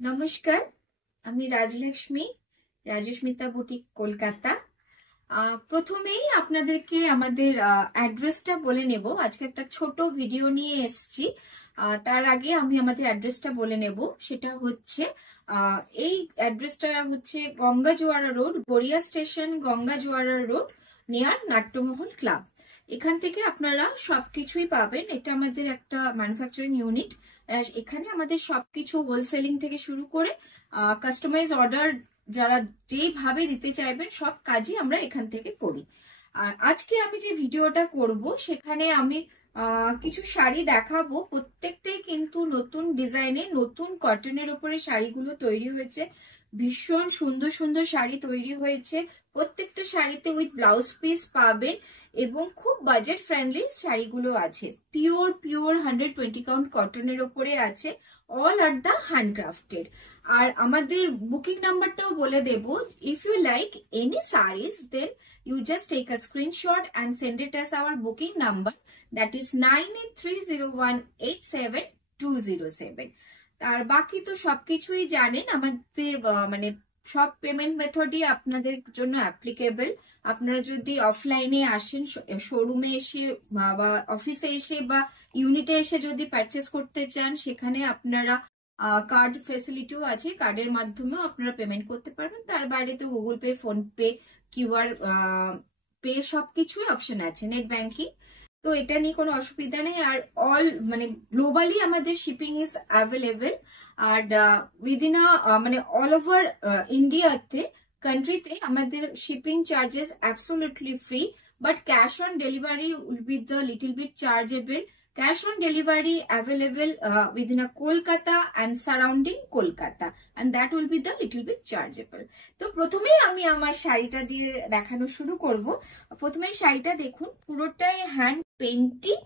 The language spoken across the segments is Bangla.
নমস্কার, আমি রাজলক্ষ্মী, রাজস্মিতা বুটিক, কলকাতা। প্রথমেই আপনাদেরকে আমাদের অ্যাড্রেসটা বলে নেব। আজকে একটা ছোট ভিডিও নিয়ে এসেছি। তার আগে আমি আমাদের অ্যাড্রেসটা বলে নেব। সেটা হচ্ছে এই অ্যাড্রেসটা হচ্ছে Gangajoara road, Garia station, Gangajoara road, near Natyamahal club. এখান থেকে আপনারা সবকিছুই পাবেন। এটা আমাদের একটা ম্যানুফ্যাকচারিং ইউনিট। এখানে আমাদের সবকিছু হোলসেলিং থেকে শুরু করে কাস্টমাইজ অর্ডার যারা যেভাবে দিতে চাইবেন সব কাজই আমরা এখান থেকে করি। আর আজকে আমি যে ভিডিওটা করব সেখানে আমি কিছু শাড়ি দেখাবো। প্রত্যেকটাই কিন্তু নতুন ডিজাইনে, নতুন কটনের উপরে শাড়িগুলো তৈরি হয়েছে। ভীষণ সুন্দর সুন্দর শাড়ি তৈরি হয়েছে। প্রত্যেকটা শাড়িতে উইথ ব্লাউজ পিস পাবেন এবং খুব বাজেট ফ্রেন্ডলি শাড়িগুলো আছে। পিওর 120 কাউন্ট কটনের ওপরে আছে। অল আর দা হ্যান্ডক্রাফটেড। আর আমাদের বুকিং নাম্বারটাও বলে দেব। If you like any sarees, then you just take a screenshot and send it as our booking number, that is 9830187207। আর বাকি তো সবকিছুই জানেন। আমাদের মানে সব পেমেন্ট মেথডই আপনাদের জন্য অ্যাপ্লিকেবল। আপনারা যদি অফলাইনে আসেন, শোরুমে এসে বা অফিসে এসে বা ইউনিটে এসে যদি পারচেস করতে চান, সেখানে আপনারা কার্ড ফেসিলিটিও আছে। কার্ডের মাধ্যমেও আপনারা পেমেন্ট করতে পারবেন। তার বাইরে তো Google Pay, PhonePe, QR pay সবকিছুই অপশন আছে, নেট ব্যাংকিং। তো এটা নিয়ে কোনো অসুবিধা নেই। আর অল মানে গ্লোবালি আমাদের শিপিং ইজ অ্যাভেলেবেল। আর উইদিন মানে অল ওভার ইন্ডিয়াতে, কান্ট্রিতে আমাদের shipping charges absolutely free, but cash on delivery will be the little bit chargeable. Cash on delivery available within a Kolkata and surrounding Kolkata, and that will be the little bit chargeable. তো প্রথমেই আমি আমার শাড়িটা দিয়ে দেখানো শুরু করব। প্রথমেই শাড়িটা দেখুন, পুরোটাই হ্যান্ড পেইন্টিং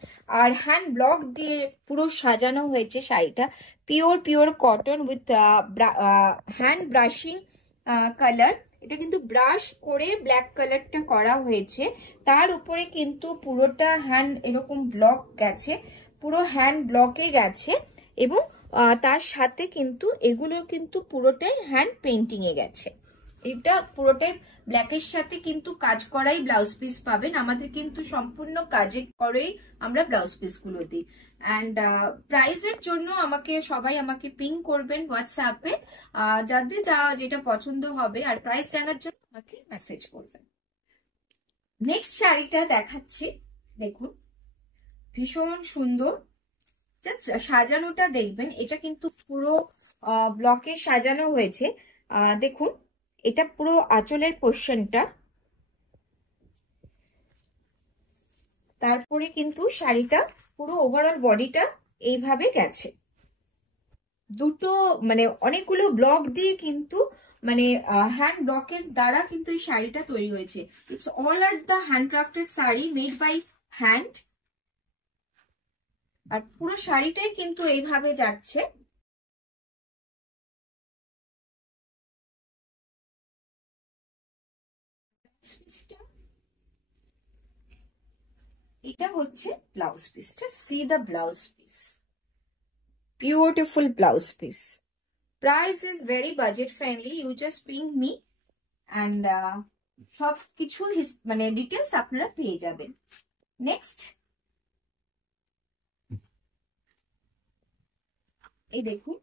আর হ্যান্ড ব্লক দিয়ে পুরো সাজানো হয়েছে। শাড়িটা pure cotton with hand brushing colour. এটা কিন্তু ব্রাশ করে ব্ল্যাক কালারটা করা হয়েছে। তার উপরে কিন্তু পুরোটা হ্যান্ড এরকম ব্লক গেছে, পুরো হ্যান্ড ব্লকে গেছে। এবং তার সাথে কিন্তু এগুলো কিন্তু পুরোটাই হ্যান্ড পেইন্টিং এ গেছে। এটা পুরোটাই ব্ল্যাকের সাথে কিন্তু কাজ করাই ব্লাউজ পিস পাবেন। আমাদের কিন্তু সম্পূর্ণ কাজে করেই আমরা ব্লাউজ পিস গুলো দিই। অ্যান্ড প্রাইসের জন্য সবাই আমাকে পিং করবেন হোয়াটসঅ্যাপে, যাদের যেটা পছন্দ হবে। আর প্রাইস জানার জন্য আমাকে মেসেজ করবেন। নেক্সট শাড়িটা দেখাচ্ছি, দেখুন ভীষণ সুন্দর। সাজানোটা দেখবেন, এটা কিন্তু পুরো ব্লকে সাজানো হয়েছে। দেখুন, এটা পুরো আঁচলের পোর্শনটা। তারপরে কিন্তু শাড়িটা পুরো ওভারঅল বডিটা এইভাবে গেছে। দুটো মানে অনেকগুলো ব্লক দিয়ে কিন্তু মানে হ্যান্ড ব্লকের দ্বারা কিন্তু এই শাড়িটা তৈরি হয়েছে। It's all are the handcrafted sari made by hand. আর পুরো শাড়িটাই কিন্তু এইভাবে যাচ্ছে। এটা হচ্ছে ব্লাউজ পিসটা। See the blouse piece, beautiful blouse piece. Price is very budget friendly. You just ping me and সব কিছু মানে ডিটেলস আপনারা পেয়ে যাবেন। নেক্সট এই দেখুন,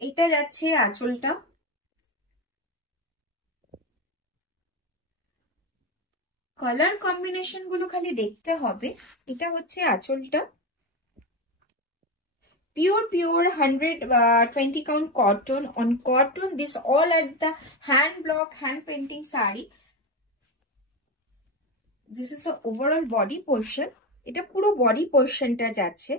এটা যাচ্ছে আঁচলটা। কালার কম্বিনেশন গুলো খালি দেখতে হবে। এটা হচ্ছে আঁচলটা। Pure 120 count cotton on cotton. This all at the hand block, hand painting sari. This is the overall body portion. এটা পুরো বডি পোর্শনটা যাচ্ছে।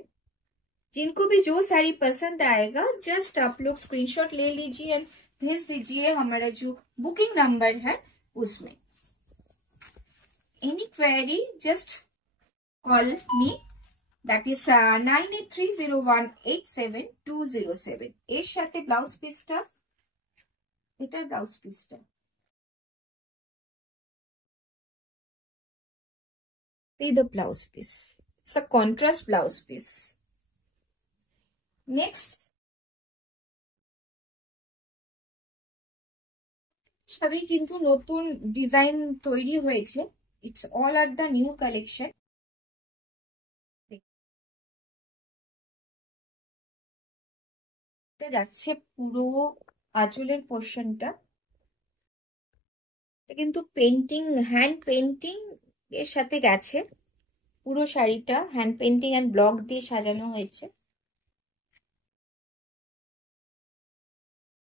जिनको भी जो साड़ी पसंद आएगा, जस्ट आप लोग स्क्रीनशॉट ले लीजिए एंड भेज दीजिए हमारा जो बुकिंग नंबर है उसमें। Any query just call me, that is 9830187207। এর সাথে ব্লাউজ পিসটা, এটার ব্লাউজ পিসটা এই the blouse piece. It's a contrast blouse piece. Next সাথে কিন্তু নতুন ডিজাইন তৈরি হয়েছে। It's all are the new collection. এটা যাচ্ছে পুরো আঁচলের পোর্শনটা, কিন্তু পেন্টিং, হ্যান্ড পেন্টিং এর সাথে গেছে। পুরো শাড়িটা হ্যান্ড পেন্টিং এন্ড ব্লক দিয়ে সাজানো হয়েছে।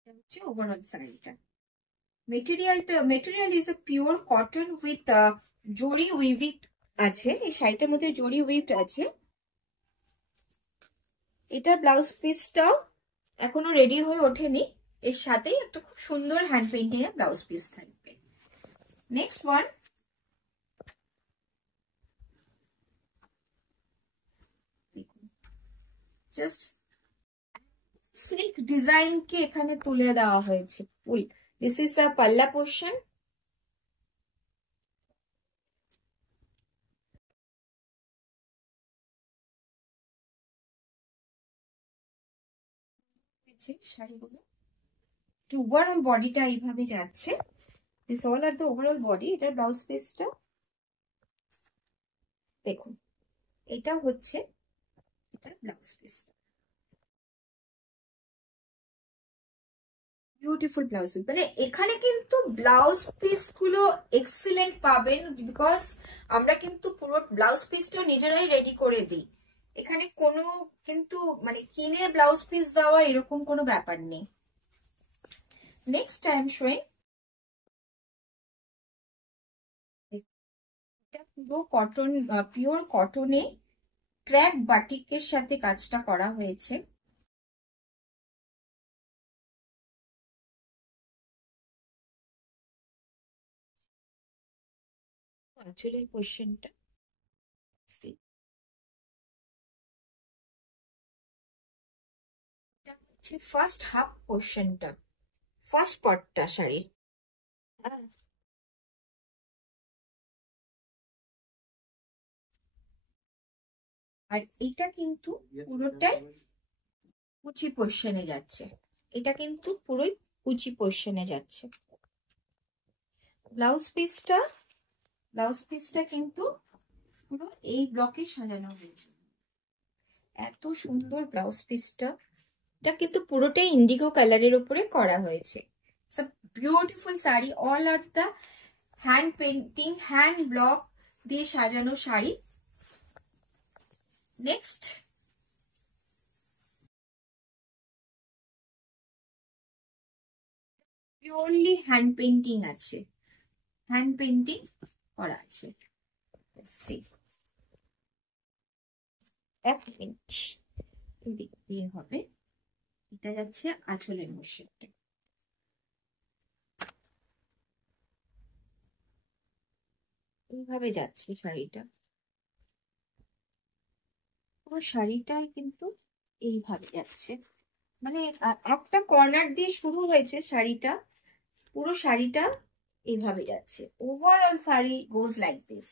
হচ্ছে ওভারঅল শাড়িটা। Material is a pure cotton with জরি উইভিং আছে। এই শাড়িটার মধ্যে জরি উইভড আছে। এটার ব্লাউজ পিসটাও এখনো রেডি হয়ে ওঠেনি, এর সাথেই একটা খুব সুন্দর হ্যান্ড পেন্টিং এর ব্লাউজ পিস থাকবে। Next one, just silk design কে এখানে তুলে দেওয়া হয়েছে ফুল। দিস ইজ আ পাল্লা পোর্শন। শাড়িগুলো ওভারঅল বডিটা এইভাবে যাচ্ছে। This all are the overall body. এটার ব্লাউজ পিসটা দেখুন, এটা হচ্ছে এটার ব্লাউজ পিসটা। বিউটিফুল ব্লাউজ পিস, মানে এখানে কিন্তু ব্লাউজ পিস গুলো এক্সিলেন্ট পাবেন, বিকজ আমরা কিন্তু পুরো ব্লাউজ পিসটাও নিজেরাই রেডি করে দিই। এখানে কোনো কিন্তু মানে কিনে ব্লাউজ পিস দেওয়া এরকম কোনো ব্যাপার নেই। নেক্সট টাইম শোয়িং, এটা পুরো কটন, পিওর কটনে ক্র্যাক বাটিকের সাথে কাজটা করা হয়েছে। আঁচলের পোর্শনটা হচ্ছে ফার্স্ট হাফ পোর্শনটা, ফার্স্ট পার্টটা শাড়ি। আর এটা কিন্তু পুরোটাই কুচি পোর্শনে যাচ্ছে। এটা কিন্তু পুরোই কুচি পোর্শনে যাচ্ছে। ব্লাউজ পিসটা কিন্তু পুরো এই ব্লকে সাজানো হয়েছে। এত সুন্দর ব্লাউজ পিসটা। এটা কিন্তু পুরোটাই ইন্ডিগো কালারের উপরে করা হয়েছে। It's a beautiful sari, all are the hand painting, hand block দিয়ে সাজানো sari. Next, purely hand painting আছে, হ্যান্ড পেন্টিং করা আছে। এক মিনিট, দিক দিয়ে হবে। এটা যাচ্ছে আঁচলের মশাটা। এইভাবে যাচ্ছে শাড়িটা, পুরো শাড়িটাই কিন্তু এইভাবে যাচ্ছে। মানে একটা কর্নার দিয়ে শুরু হয়েছে শাড়িটা, পুরো শাড়িটা এইভাবে যাচ্ছে। Overall sari goes like this.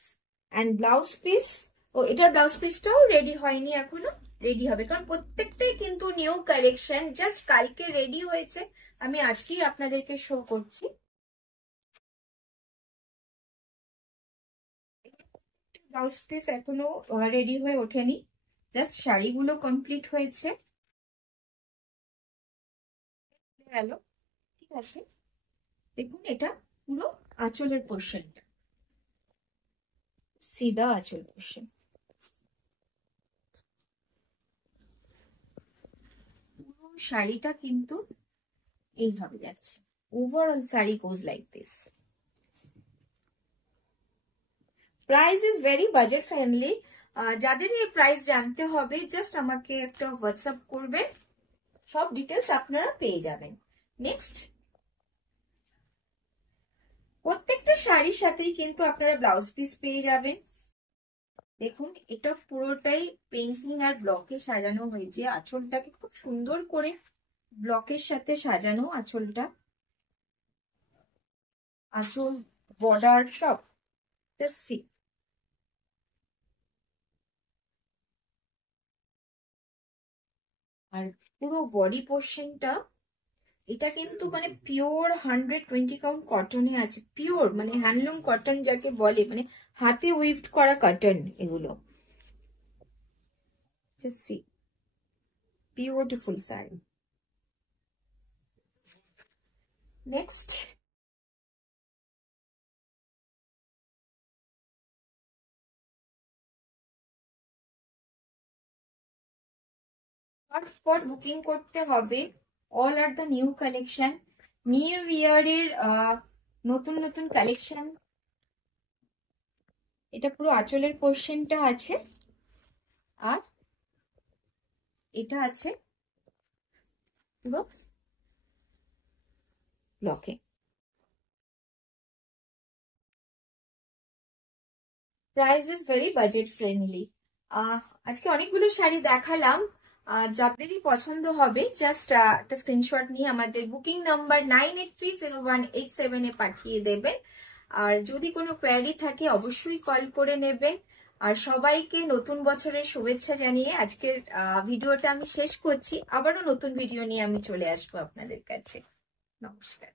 And blouse piece, ও এটার ব্লাউজ পিসটাও রেডি হয়নি এখনো, রেডি হবে, কারণ প্রত্যেকটাই কিন্তু নিউ কালেকশন, জাস্ট কালকে রেডি হয়েছে। আমি আজকেই আপনাদেরকে শো করছি। ব্লাউজ পিস এখনো রেডি হয়ে ওঠেনি, জাস্ট শাড়িগুলো কমপ্লিট হয়েছে। গেল, ঠিক আছে। দেখুন এটা পুরো আঁচলের পোর্শনটা, সিধা আঁচল পোর্শন। পুরো শাড়িটা কিন্তু এইভাবে যাচ্ছে। Overall sari goes like this. Price is very budget friendly. যাদের এই প্রাইস জানতে হবে জাস্ট আমাকে একটা হোয়াটসঅ্যাপ করবেন, সব ডিটেলস আপনারা পেয়ে যাবেন। নেক্সট, প্রত্যেকটা শাড়ির সাথেই কিন্তু আপনারা ব্লাউজ পিস পেয়ে যাবেন। দেখুন এটা পুরোটাই পেন্সিং আর ব্লকে সাজানো হয়েছে। আঁচলটাকে খুব সুন্দর করে ব্লকের সাথে সাজানো আঁচলটা, আঁচল বর্ডার সব। আর পুরো বডি পোর্শনটা এটা কিন্তু মানে পিওর 120 কাউন্ট কটনে আছে, পিওর মানে হ্যান্ডলুম কটন যাকে বলে, মানে হাতে উইভড করা কটন এগুলো। Just see, beautiful sari. Next, ফটফট বুকিং করতে হবে। All are the new collection, new ইয়ারের নতুন নতুন কালেকশন। এটা পুরো আঁচলের পোর্শনটা আছে, আর এটা আছে পুরো ব্লকে। Price is very budget friendly. আজকে অনেকগুলো শাড়ি দেখালাম, যাদেরই পছন্দ হবে জাস্ট একটা স্ক্রিনশট নিয়ে আমাদের বুকিং নাম্বার 98301887 এ পাঠিয়ে দেবেন। আর যদি কোনো কোয়ারি থাকে অবশ্যই কল করে নেবেন। আর সবাইকে নতুন বছরের শুভেচ্ছা জানিয়ে আজকের ভিডিওটা আমি শেষ করছি। আবারও নতুন ভিডিও নিয়ে আমি চলে আসবো আপনাদের কাছে। নমস্কার।